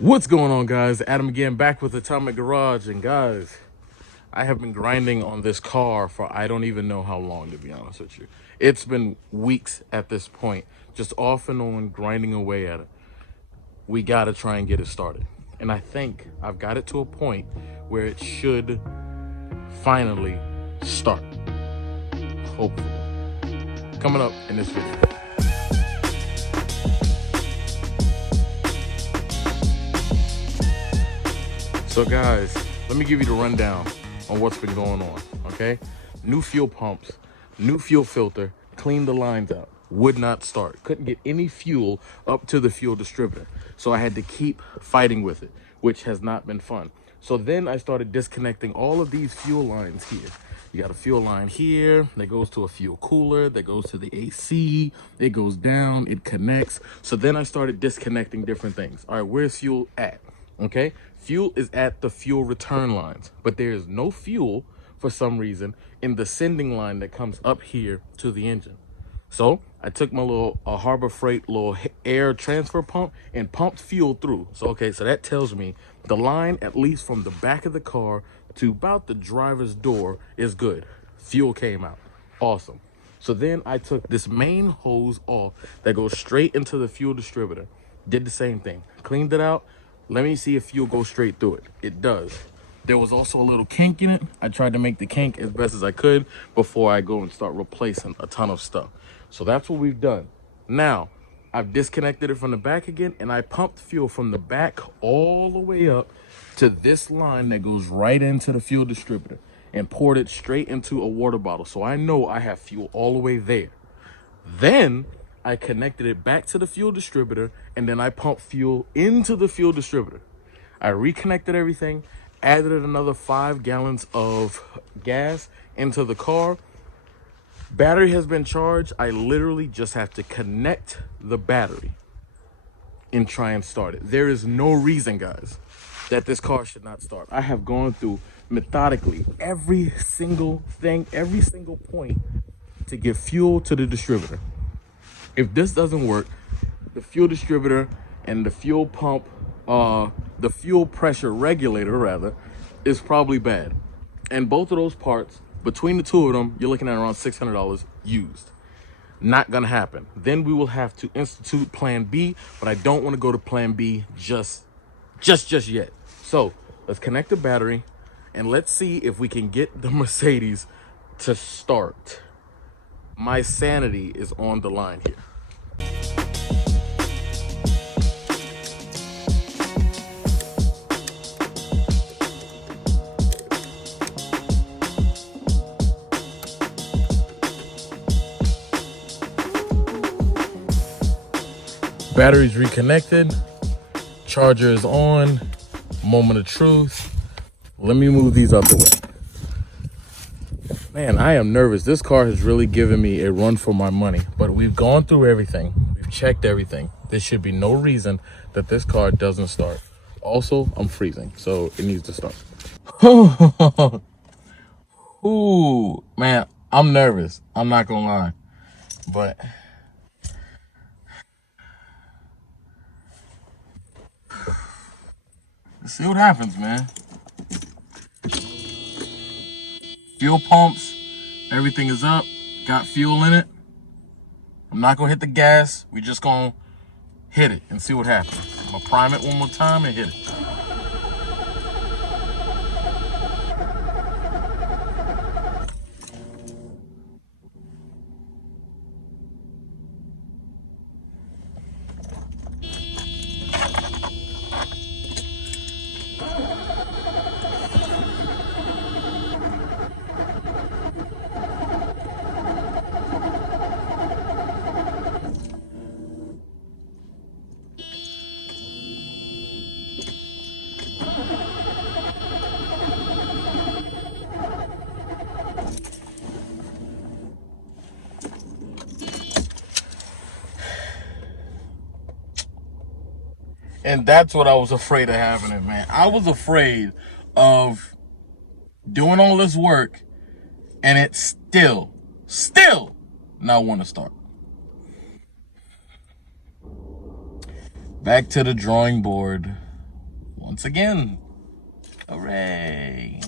What's going on, guys? Adam again, back with Atomic Garage. And guys, I have been grinding on this car for I don't even know how long, to be honest with you. It's been weeks at this point, just off and on grinding away at it. We gotta try and get it started. And I think I've got it to a point where it should finally start. Hopefully. Coming up in this video. So guys, let me give you the rundown on what's been going on, okay? New fuel pumps, new fuel filter, cleaned the lines out, would not start. Couldn't get any fuel up to the fuel distributor. So I had to keep fighting with it, which has not been fun. So then I started disconnecting all of these fuel lines here. You got a fuel line here that goes to a fuel cooler, that goes to the AC, it goes down, it connects. So then I started disconnecting different things. All right, where's fuel at? Okay, fuel is at the fuel return lines, but there is no fuel for some reason in the sending line that comes up here to the engine. So I took my little Harbor Freight little air transfer pump and pumped fuel through. So okay, so that tells me the line, at least from the back of the car to about the driver's door, is good. Fuel came out. Awesome. So then I took this main hose off that goes straight into the fuel distributor. Did the same thing. Cleaned it out. Let me see if fuel goes straight through it. It does. There was also a little kink in it. I tried to make the kink as best as I could before I go and start replacing a ton of stuff. So that's what we've done. Now, I've disconnected it from the back again, and I pumped fuel from the back all the way up to this line that goes right into the fuel distributor and poured it straight into a water bottle. So I know I have fuel all the way there. Then I connected it back to the fuel distributor, and then I pumped fuel into the fuel distributor. I reconnected everything, added another 5 gallons of gas into the car. Battery has been charged. I literally just have to connect the battery and try and start it. There is no reason, guys, that this car should not start. I have gone through methodically every single thing, every single point to get fuel to the distributor. If this doesn't work, the fuel distributor and the fuel pump, the fuel pressure regulator rather, is probably bad. And both of those parts, between the two of them, you're looking at around $600 used. Not gonna happen. Then we will have to institute plan B, but I don't want to go to plan B just yet. So let's connect the battery and let's see if we can get the Mercedes to start. My sanity is on the line here. Battery's reconnected, charger is on, moment of truth. Let me move these out the way. Man, I am nervous. This car has really given me a run for my money, but we've gone through everything. We've checked everything. There should be no reason that this car doesn't start. Also, I'm freezing, so it needs to start. Ooh, man, I'm nervous. I'm not gonna lie, but let's see what happens, man. Fuel pumps, everything is up, got fuel in it. I'm not gonna hit the gas, we just gonna hit it and see what happens. I'm gonna prime it one more time and hit it. And that's what I was afraid of happening, man. I was afraid of doing all this work and it still not want to start. Back to the drawing board. once again. Hooray.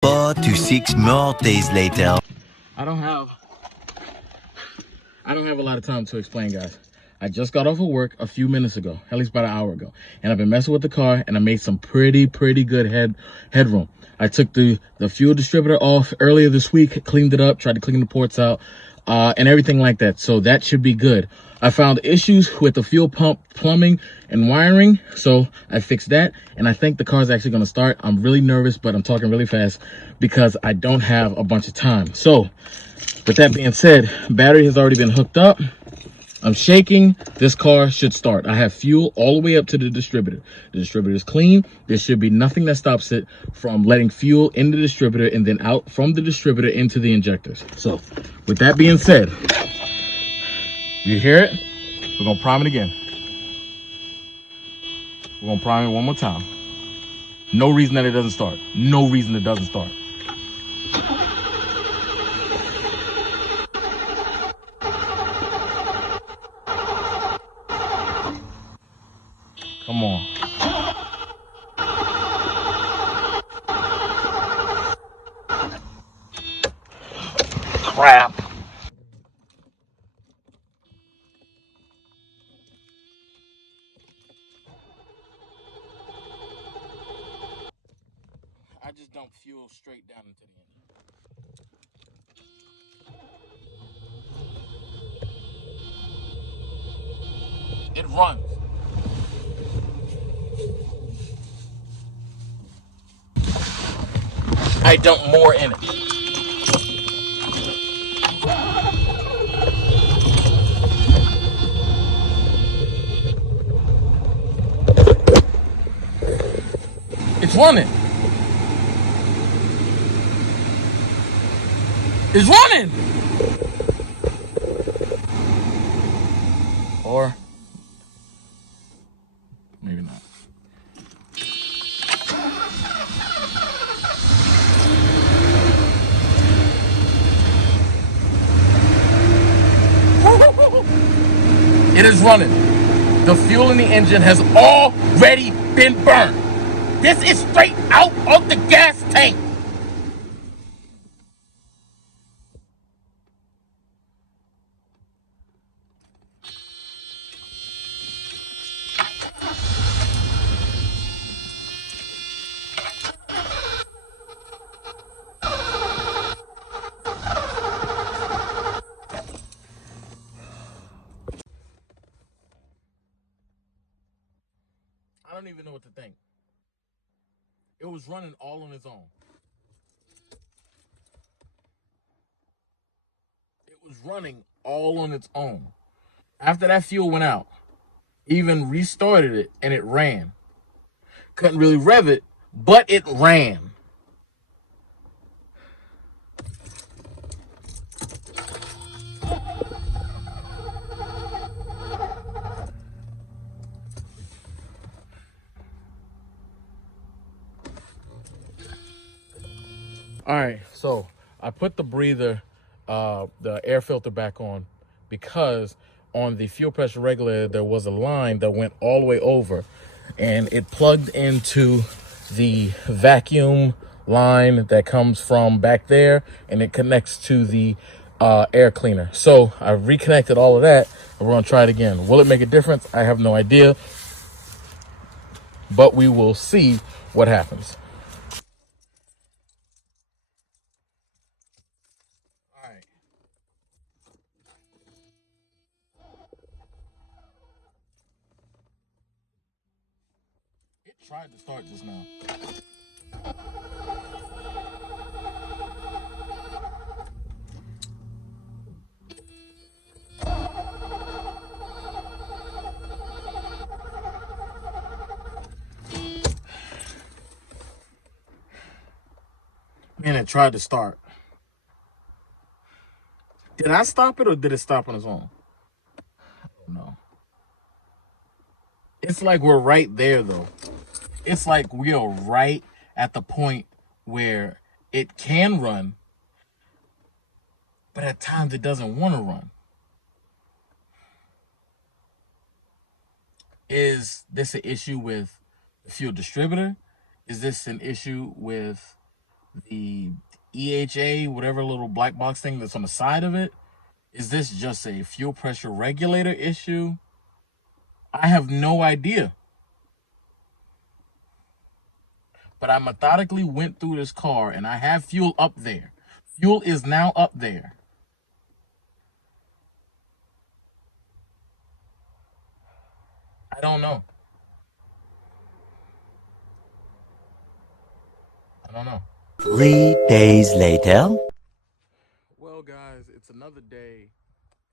Four to 6 more days later. I don't have a lot of time to explain, guys. I just got off of work a few minutes ago, at least about an hour ago, and I've been messing with the car, and I made some pretty good headroom. I took the fuel distributor off earlier this week, cleaned it up, tried to clean the ports out, and everything like that. So that should be good. I found issues with the fuel pump plumbing and wiring, so I fixed that, and I think the car's actually going to start. I'm really nervous, but I'm talking really fast because I don't have a bunch of time. So with that being said, battery has already been hooked up. I'm shaking. This car should start. I have fuel all the way up to the distributor. The distributor is clean. There should be nothing that stops it from letting fuel in the distributor and then out from the distributor into the injectors. So with that being said, you hear it? We're going to prime it again. We're going to prime it one more time. No reason that it doesn't start. No reason it doesn't start. Come on. Crap. I just dumped fuel straight down into the engine. It runs. I dump more in it. It's running. It's running. Or maybe not. It is running. The fuel in the engine has already been burned. This is straight out of the gas tank. I don't even know what to think. It was running all on its own. It was running all on its own. After that fuel went out, even restarted it and it ran. Couldn't really rev it, but it ran. All right, so I put the breather, the air filter back on because on the fuel pressure regulator, there was a line that went all the way over and it plugged into the vacuum line that comes from back there and it connects to the air cleaner. So I reconnected all of that and we're gonna try it again. Will it make a difference? I have no idea, but we will see what happens. It tried to start just now. Man, it tried to start. Did I stop it or did it stop on its own? No. It's like we're right there though. It's like we are right at the point where it can run, but at times it doesn't want to run. Is this an issue with the fuel distributor? Is this an issue with the EHA, whatever little black box thing that's on the side of it? Is this just a fuel pressure regulator issue? I have no idea. But I methodically went through this car and I have fuel up there. Fuel is now up there. I don't know. I don't know. 3 days later. Well, guys, it's another day,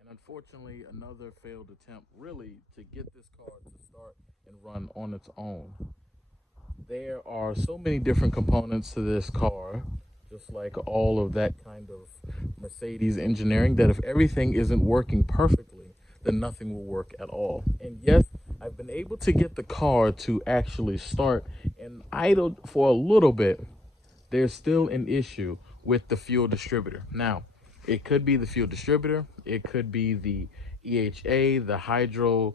and unfortunately, another failed attempt, really, to get this car to start and run on its own. There are so many different components to this car, just like all of that kind of Mercedes engineering, that if everything isn't working perfectly, then nothing will work at all. And yes, I've been able to get the car to actually start and idle for a little bit. There's still an issue with the fuel distributor. Now, it could be the fuel distributor, it could be the EHA, the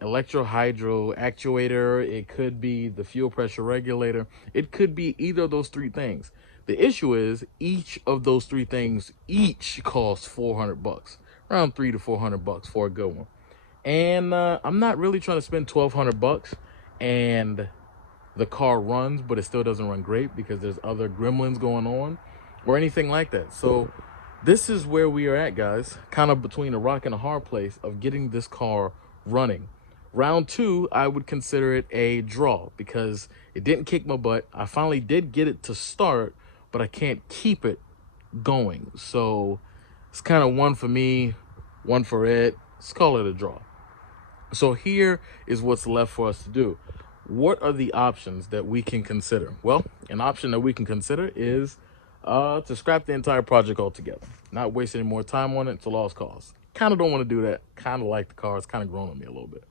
electro hydro actuator, it could be the fuel pressure regulator, it could be either of those three things. The issue is each of those three things each costs $400, around $300 to $400 for a good one. And I'm not really trying to spend $1,200 and the car runs, but it still doesn't run great because there's other gremlins going on or anything like that. So this is where we are at, guys, kind of between a rock and a hard place of getting this car running. Round two, I would consider it a draw because it didn't kick my butt. I finally did get it to start, but I can't keep it going. So it's kind of one for me, one for it. Let's call it a draw. So here is what's left for us to do. What are the options that we can consider? Well, an option that we can consider is to scrap the entire project altogether. Not waste any more time on it. It's a lost cause. Kind of don't want to do that. Kind of like the car. It's kind of grown on me a little bit.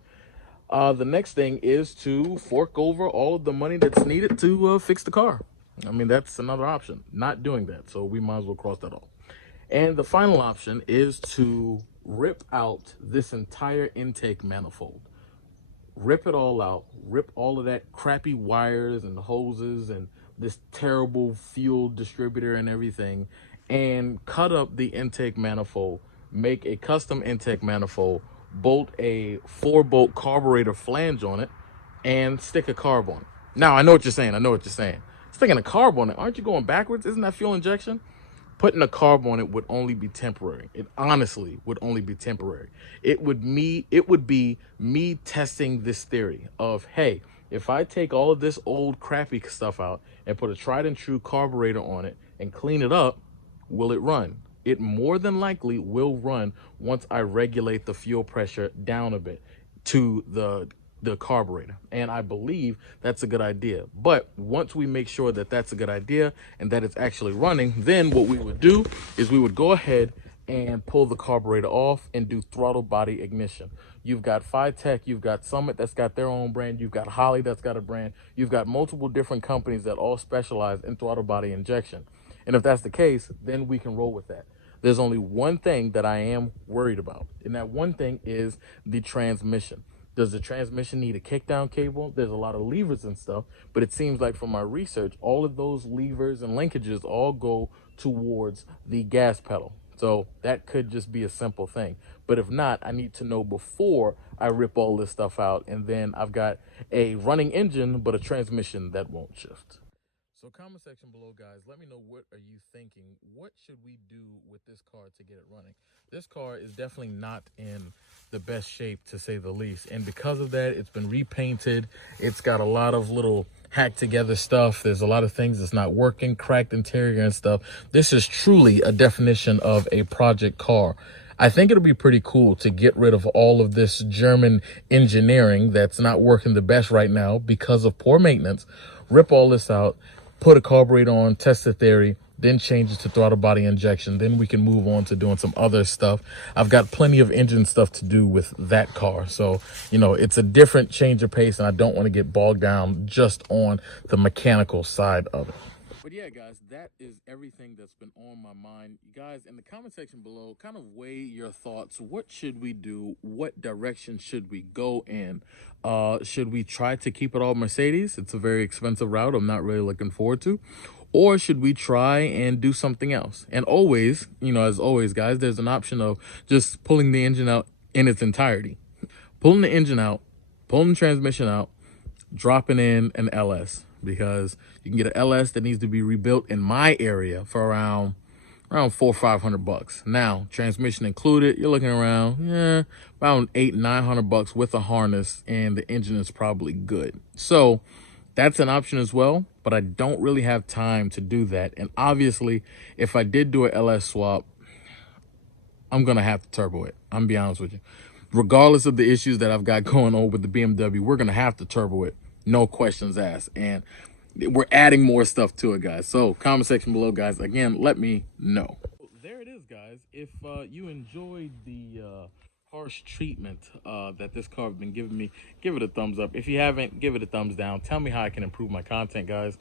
The next thing is to fork over all of the money that's needed to fix the car. I mean, that's another option. Not doing that. So we might as well cross that off. And the final option is to rip out this entire intake manifold. Rip it all out, rip all of that crappy wires and hoses and this terrible fuel distributor and everything, and cut up the intake manifold, make a custom intake manifold, bolt a 4-bolt carburetor flange on it, and stick a carb on it. Now, I know what you're saying. Sticking a carb on it, aren't you going backwards? Isn't that fuel injection? Putting a carb on it would only be temporary. It honestly would only be temporary. It would be me testing this theory of, hey, if I take all of this old crappy stuff out and put a tried and true carburetor on it and clean it up, will it run? It more than likely will run once I regulate the fuel pressure down a bit to the carburetor, and I believe that's a good idea. But once we make sure that that's a good idea and that it's actually running, then what we would do is we would go ahead and pull the carburetor off and do throttle body ignition. You've got Tech, you've got Summit that's got their own brand, you've got Holley that's got a brand, you've got multiple different companies that all specialize in throttle body injection. And if that's the case, then we can roll with that. There's only one thing that I am worried about, and that one thing is the transmission. Does the transmission need a kickdown cable? There's a lot of levers and stuff, but it seems like from my research, all of those levers and linkages all go towards the gas pedal. So that could just be a simple thing. But if not, I need to know before I rip all this stuff out, and then I've got a running engine, but a transmission that won't shift. So comment section below, guys. Let me know, what are you thinking? What should we do with this car to get it running? This car is definitely not in the best shape, to say the least. And because of that, it's been repainted. It's got a lot of little hacked together stuff. There's a lot of things that's not working, cracked interior and stuff. This is truly a definition of a project car. I think it'll be pretty cool to get rid of all of this German engineering that's not working the best right now because of poor maintenance. Rip all this out, put a carburetor on, test the theory, then change it to throttle body injection. Then we can move on to doing some other stuff. I've got plenty of engine stuff to do with that car. So, it's a different change of pace, and I don't want to get bogged down just on the mechanical side of it. But yeah, guys, that is everything that's been on my mind. You guys, in the comment section below, kind of weigh your thoughts. What should we do? What direction should we go in? Should we try to keep it all Mercedes? It's a very expensive route I'm not really looking forward to. Or should we try and do something else? And always, as always, guys, there's an option of just pulling the engine out in its entirety. Pulling the engine out, pulling the transmission out, dropping in an LS, because you can get an LS that needs to be rebuilt in my area for around $400 or $500. Now, transmission included, you're looking around around $800-900 with a harness, and the engine is probably good. So that's an option as well, but I don't really have time to do that. And obviously, if I did do an LS swap, I'm gonna have to turbo it. I'm gonna be honest with you. Regardless of the issues that I've got going on with the BMW, we're gonna have to turbo it. No questions asked. And we're adding more stuff to it, guys. So comment section below, guys. Again, let me know. There it is, guys. If you enjoyed the harsh treatment that this car has been giving me, give it a thumbs up. If you haven't, give it a thumbs down. Tell me how I can improve my content, guys.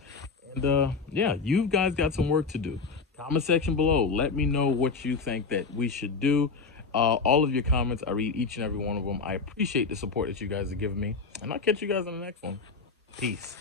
And yeah, you guys got some work to do. Comment section below. Let me know what you think that we should do. All of your comments, I read each and every one of them. I appreciate the support that you guys are giving me. And I'll catch you guys on the next one. Peace.